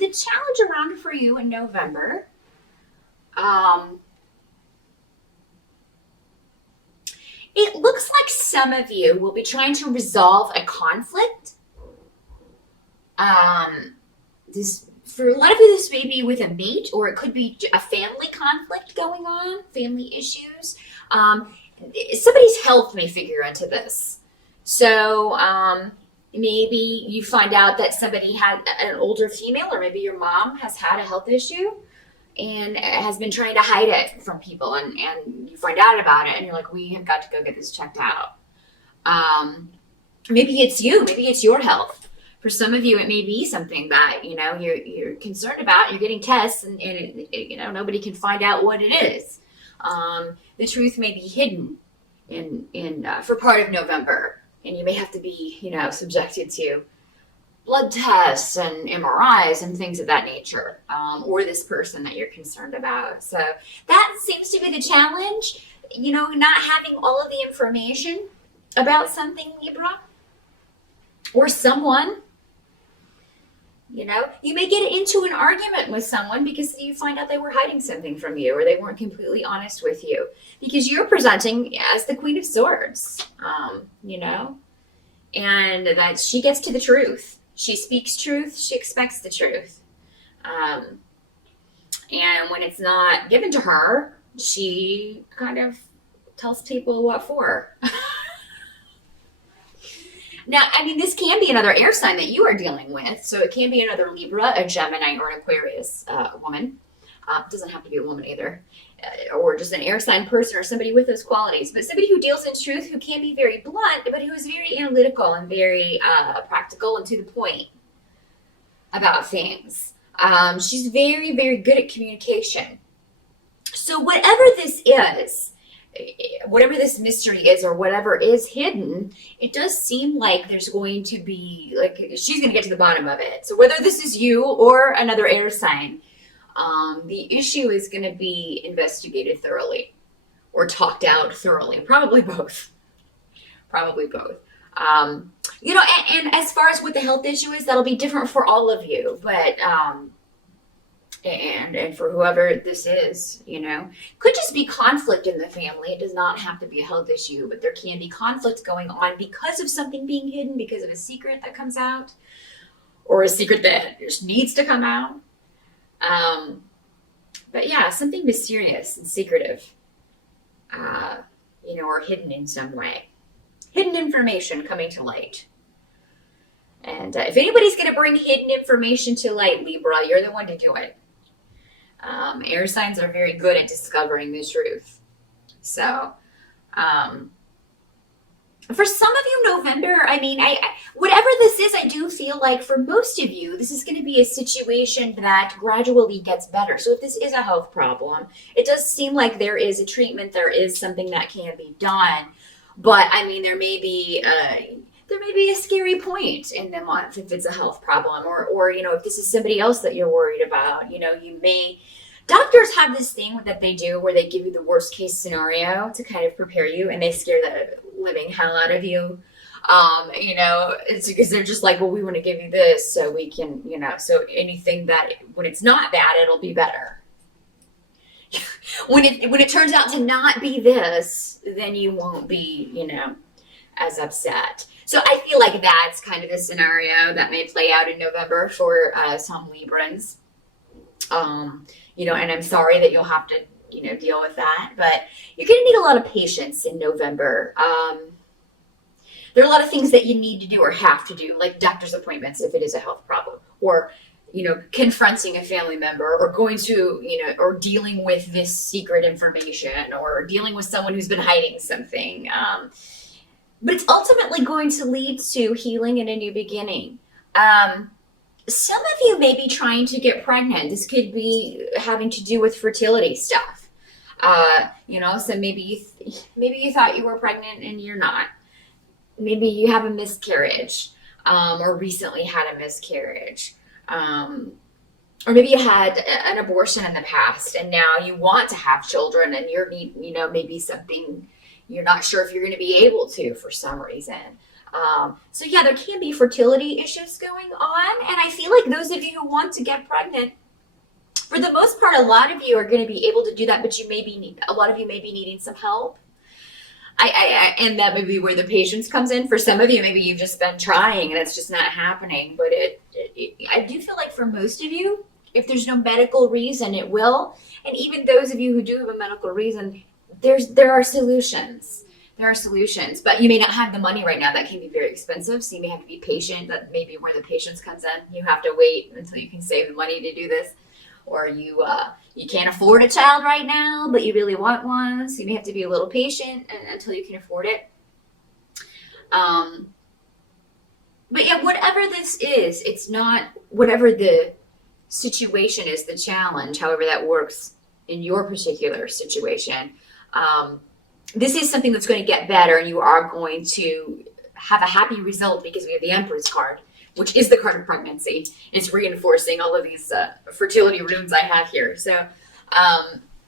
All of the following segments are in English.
the challenge around for you in November, it looks like some of you will be trying to resolve a conflict. This for a lot of you, this may be with a mate, or it could be a family conflict going on, family issues. Somebody's health may figure into this. So maybe you find out that somebody had an older female, or maybe your mom has had a health issue and has been trying to hide it from people, and you find out about it and you're like, we have got to go get this checked out. Maybe it's you, maybe it's your health. For some of you, it may be something that, you're concerned about. You're getting tests and nobody can find out what it is. The truth may be hidden for part of November, and you may have to be, subjected to blood tests and MRIs and things of that nature, or this person that you're concerned about. So that seems to be the challenge, not having all of the information about something, Libra, or someone. You may get into an argument with someone because you find out they were hiding something from you, or they weren't completely honest with you, because you're presenting as the Queen of Swords, and that she gets to the truth. She speaks truth. She expects the truth. And when it's not given to her, she kind of tells people what for. Now, this can be another air sign that you are dealing with. So it can be another Libra, a Gemini, or an Aquarius woman. Doesn't have to be a woman either. Or just an air sign person, or somebody with those qualities. But somebody who deals in truth, who can be very blunt, but who is very analytical and very practical and to the point about things. She's very, very good at communication. So whatever this is, whatever this mystery is, or whatever is hidden, it does seem like there's going to be, she's going to get to the bottom of it. So whether this is you or another air sign, the issue is going to be investigated thoroughly, or talked out thoroughly. Probably both. And as far as what the health issue is, that'll be different for all of you. But and for whoever this is, could just be conflict in the family. It does not have to be a health issue, but there can be conflict going on because of something being hidden, because of a secret that comes out, or a secret that just needs to come out. But yeah, something mysterious and secretive, or hidden in some way. Hidden information coming to light. And if anybody's going to bring hidden information to light, Libra, you're the one to do it. Air signs are very good at discovering the truth. So, for some of you, November, whatever this is, I do feel like for most of you, this is going to be a situation that gradually gets better. So if this is a health problem, it does seem like there is a treatment, there is something that can be done. But there may be a scary point in the month if it's a health problem, or if this is somebody else that you're worried about. Doctors have this thing that they do where they give you the worst case scenario to kind of prepare you, and they scare the living hell out of you. It's because they're just like, well, we want to give you this so we can, so anything that, when it's not that, it'll be better. When it turns out to not be this, then you won't be, as upset. So I feel like that's kind of the scenario that may play out in November for some Librans. And I'm sorry that you'll have to, deal with that, but you're going to need a lot of patience in November. There are a lot of things that you need to do or have to do, like doctor's appointments if it is a health problem, or, confronting a family member, or going to, or dealing with this secret information, or dealing with someone who's been hiding something. But it's ultimately going to lead to healing and a new beginning. Some of you may be trying to get pregnant. This could be having to do with fertility stuff. So maybe you thought you were pregnant and you're not. Maybe you have a miscarriage, or recently had a miscarriage. Or maybe you had an abortion in the past and now you want to have children, and maybe something you're not sure if you're going to be able to for some reason. So yeah, there can be fertility issues going on. And I feel like those of you who want to get pregnant, for the most part, a lot of you are going to be able to do that, but a lot of you may be needing some help. And that may be where the patience comes in. For some of you, maybe you've just been trying and it's just not happening. But I do feel like for most of you, if there's no medical reason, it will. And even those of you who do have a medical reason, there are solutions. There are solutions, but you may not have the money right now. That can be very expensive. So you may have to be patient. That may be where the patience comes in. You have to wait until you can save the money to do this. Or you can't afford a child right now, but you really want one, so you may have to be a little patient until you can afford it. But yeah, whatever this is, it's not whatever the situation is, the challenge, however that works in your particular situation. This is something that's going to get better, and you are going to have a happy result because we have the Empress card, which is the card of pregnancy. It's reinforcing all of these fertility runes I have here. So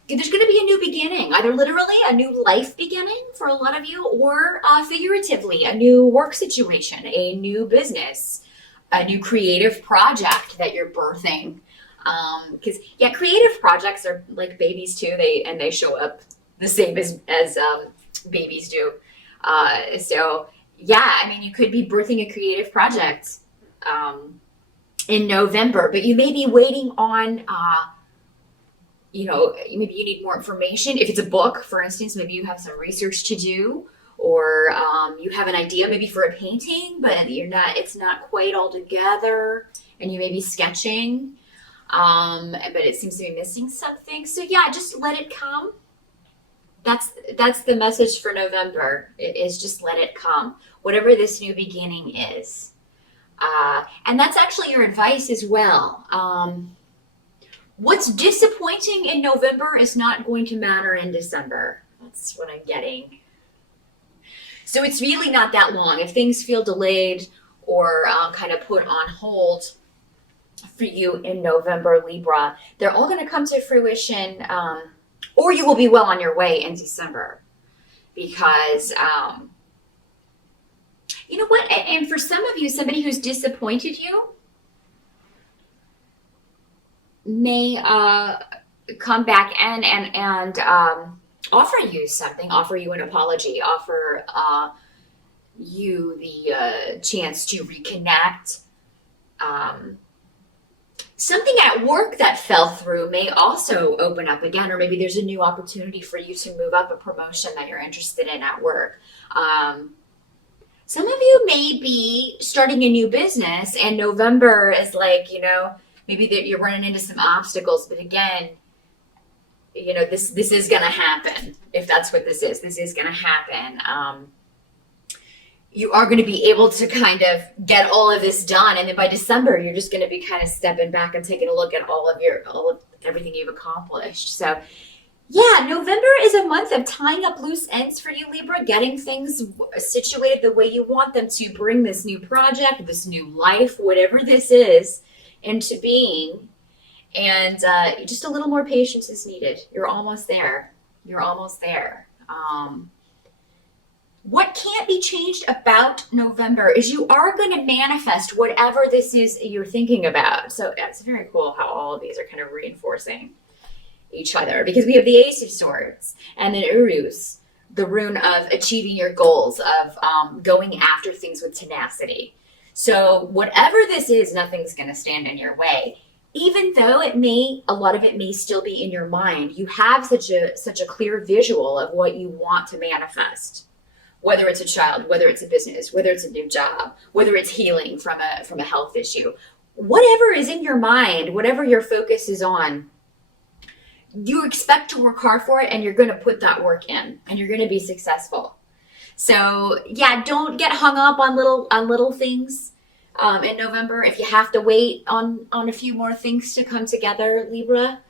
there's going to be a new beginning, either literally a new life beginning for a lot of you, or figuratively a new work situation, a new business, a new creative project that you're birthing. Because creative projects are like babies too. They show up the same as babies do. So yeah, I mean, you could be birthing a creative project in November, but you may be waiting on, maybe you need more information. If it's a book, for instance, maybe you have some research to do, or you have an idea maybe for a painting, but it's not quite all together, and you may be sketching, but it seems to be missing something. So yeah, just let it come. That's the message for November. It is just let it come, whatever this new beginning is. And that's actually your advice as well. What's disappointing in November is not going to matter in December. That's what I'm getting. So it's really not that long. If things feel delayed or kind of put on hold for you in November, Libra, they're all going to come to fruition, or you will be well on your way in December. Because you know what? And for some of you, somebody who's disappointed you may come back and offer you something, offer you an apology, offer you the chance to reconnect. Something at work that fell through may also open up again, or maybe there's a new opportunity for you to move up, a promotion that you're interested in at work. Some of you may be starting a new business, and November is like, maybe that you're running into some obstacles, but again, this is going to happen. If that's what this is going to happen. You are going to be able to kind of get all of this done, and then by December, you're just going to be kind of stepping back and taking a look at all of everything you've accomplished. So yeah, November is a month of tying up loose ends for you, Libra, getting things situated the way you want them to, bring this new project, this new life, whatever this is, into being. And just a little more patience is needed. You're almost there. You're almost there. What can't be changed about November is you are going to manifest whatever this is you're thinking about. So it's very cool how all of these are kind of reinforcing each other, because we have the Ace of Swords and then Uruz, the rune of achieving your goals, of going after things with tenacity. So whatever this is, nothing's going to stand in your way. Even though a lot of it may still be in your mind, you have such a clear visual of what you want to manifest. Whether it's a child, whether it's a business, whether it's a new job, whether it's healing from a health issue, whatever is in your mind, whatever your focus is on, you expect to work hard for it, and you're going to put that work in, and you're going to be successful. So yeah, don't get hung up on little things in November. If you have to wait on a few more things to come together, Libra,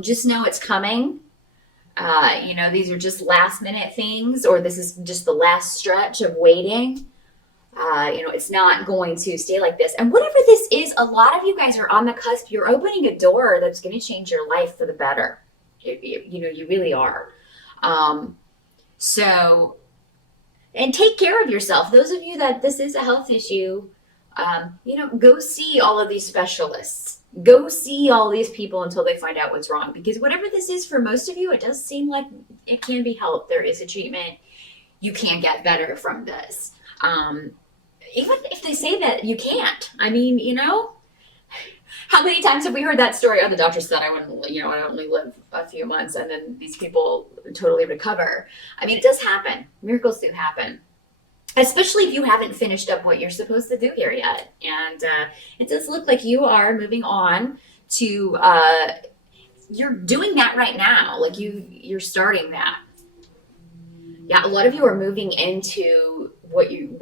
just know it's coming. These are just last minute things, or this is just the last stretch of waiting. It's not going to stay like this. And whatever this is, a lot of you guys are on the cusp. You're opening a door that's going to change your life for the better. You really are. So And take care of yourself. Those of you that this is a health issue, go see all of these specialists. Go see all these people until they find out what's wrong. Because whatever this is for most of you, it does seem like it can be helped. There is a treatment. You can get better from this. Even if they say that you can't. I mean, how many times have we heard that story? Oh, the doctor said I wouldn't, I only live a few months, and then these people totally recover. I mean, it does happen. Miracles do happen, especially if you haven't finished up what you're supposed to do here yet. And it does look like you are moving on to, you're doing that right now. Like you're starting that. Yeah, a lot of you are moving into what you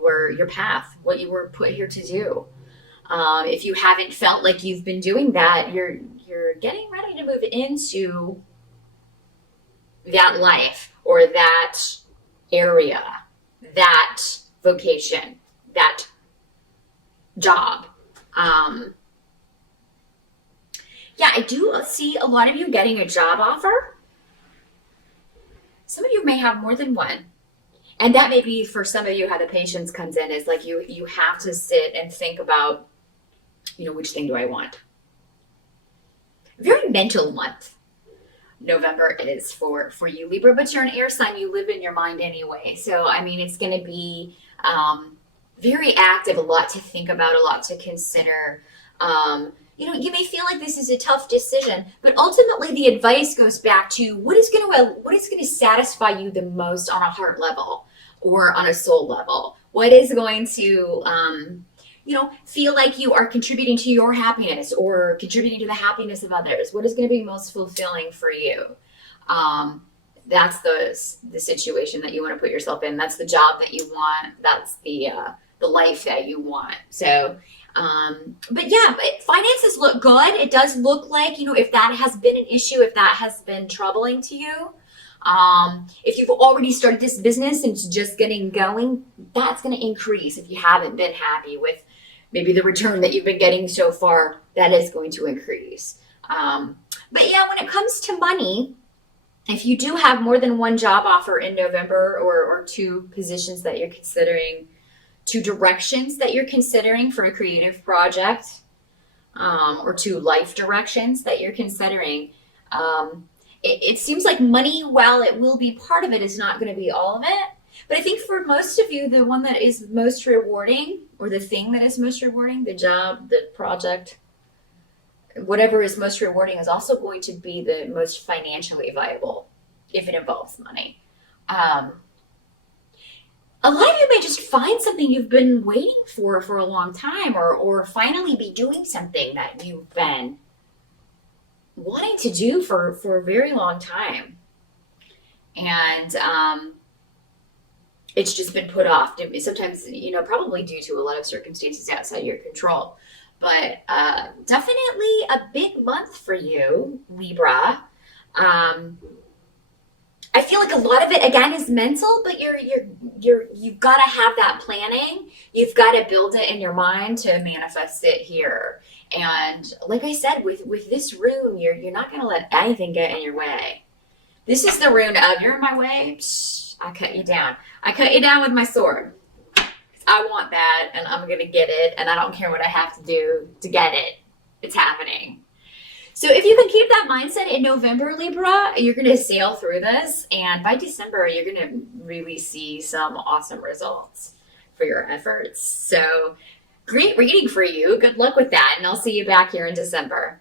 were, your path, what you were put here to do. If you haven't felt like you've been doing that, you're getting ready to move into that life or that area, that vocation, that job. Yeah, I do see a lot of you getting a job offer. Some of you may have more than one. And that may be for some of you how the patience comes in, is like you have to sit and think about, which thing do I want? Very mental month. November is for you, Libra, but you're an air sign. You live in your mind anyway. So, I mean, it's going to be very active, a lot to think about, a lot to consider. You may feel like this is a tough decision, but ultimately the advice goes back to what is going to satisfy you the most on a heart level or on a soul level. What is going to feel like you are contributing to your happiness or contributing to the happiness of others? What is going to be most fulfilling for you? That's the situation that you want to put yourself in. That's the job that you want. That's the life that you want. So, but finances look good. It does look like, if that has been an issue, if that has been troubling to you, if you've already started this business and it's just getting going, that's going to increase. If you haven't been happy with maybe the return that you've been getting so far, that is going to increase. But yeah, when it comes to money, if you do have more than one job offer in November or two positions that you're considering, two directions that you're considering for a creative project, or two life directions that you're considering, it seems like money, while it will be part of it, is not going to be all of it. But I think for most of you, the one that is most rewarding, or the thing that is most rewarding, the job, the project, whatever is most rewarding, is also going to be the most financially viable if it involves money. A lot of you may just find something you've been waiting for a long time, or finally be doing something that you've been wanting to do for a very long time. And it's just been put off. Sometimes, probably due to a lot of circumstances outside your control. But definitely a big month for you, Libra. I feel like a lot of it, again, is mental, but you've got to have that planning. You've got to build it in your mind to manifest it here. And like I said, with this rune, you're not going to let anything get in your way. This is the rune of, you're in my way, I cut you down. I cut you down with my sword. I want that, and I'm going to get it, and I don't care what I have to do to get it. It's happening. So if you can keep that mindset in November, Libra, you're going to sail through this, and by December, you're going to really see some awesome results for your efforts. So great reading for you. Good luck with that, and I'll see you back here in December.